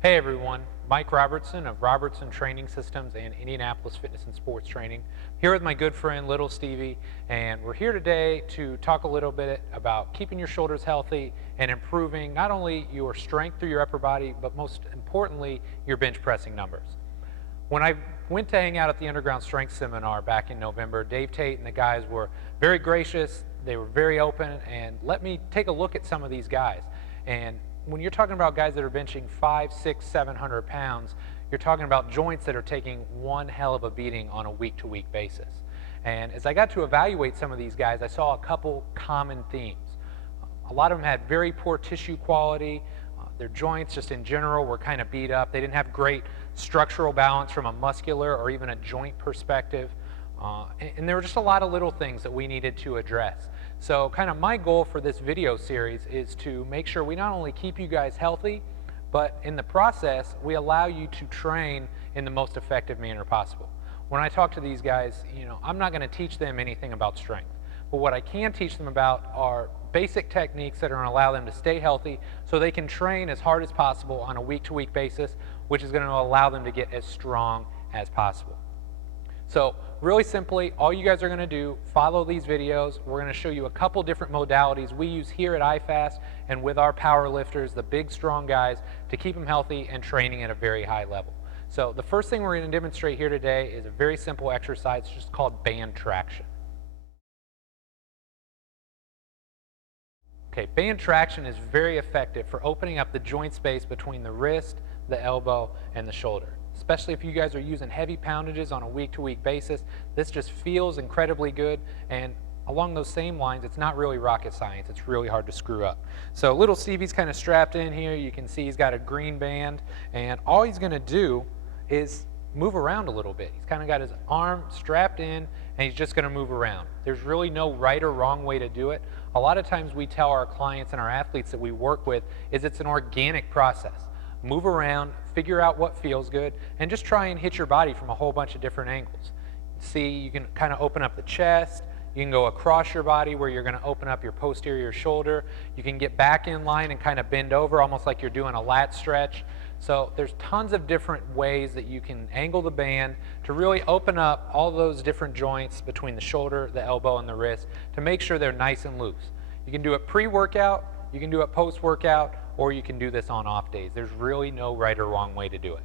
Hey everyone, Mike Robertson of Robertson Training Systems and Indianapolis Fitness and Sports Training. Here with my good friend Little Stevie, and we're here today to talk a little bit about keeping your shoulders healthy and improving not only your strength through your upper body, but most importantly, your bench pressing numbers. When I went to hang out at the Underground Strength Seminar back in November, Dave Tate and the guys were very gracious, they were very open, and let me take a look at some of these guys. And when you're talking about guys that are benching 500, 600, 700 pounds, you're talking about joints that are taking one hell of a beating on a week-to-week basis. And as I got to evaluate some of these guys, I saw a couple common themes. A lot of them had very poor tissue quality. Their joints just in general were kind of beat up. They didn't have great structural balance from a muscular or even a joint perspective. And there were just a lot of little things that we needed to address. So kind of my goal for this video series is to make sure we not only keep you guys healthy, but in the process, we allow you to train in the most effective manner possible. When I talk to these guys, I'm not going to teach them anything about strength. But what I can teach them about are basic techniques that are going to allow them to stay healthy so they can train as hard as possible on a week-to-week basis, which is going to allow them to get as strong as possible. So really simply, all you guys are going to do, follow these videos. We're going to show you a couple different modalities we use here at iFast and with our power lifters, the big strong guys, to keep them healthy and training at a very high level. So the first thing we're going to demonstrate here today is a very simple exercise just called band traction. Okay, band traction is very effective for opening up the joint space between the wrist, the elbow, and the shoulder. Especially if you guys are using heavy poundages on a week-to-week basis, this just feels incredibly good, and along those same lines, it's not really rocket science. It's really hard to screw up. So little Stevie's kind of strapped in here. You can see he's got a green band, and all he's going to do is move around a little bit. He's kind of got his arm strapped in, and he's just going to move around. There's really no right or wrong way to do it. A lot of times we tell our clients and our athletes that we work with is it's an organic process. Move around, figure out what feels good, and just try and hit your body from a whole bunch of different angles. See, you can kind of open up the chest, you can go across your body where you're going to open up your posterior shoulder, you can get back in line and kind of bend over almost like you're doing a lat stretch. So there's tons of different ways that you can angle the band to really open up all those different joints between the shoulder, the elbow, and the wrist to make sure they're nice and loose. You can do it pre-workout, you can do it post-workout, or you can do this on off days. There's really no right or wrong way to do it.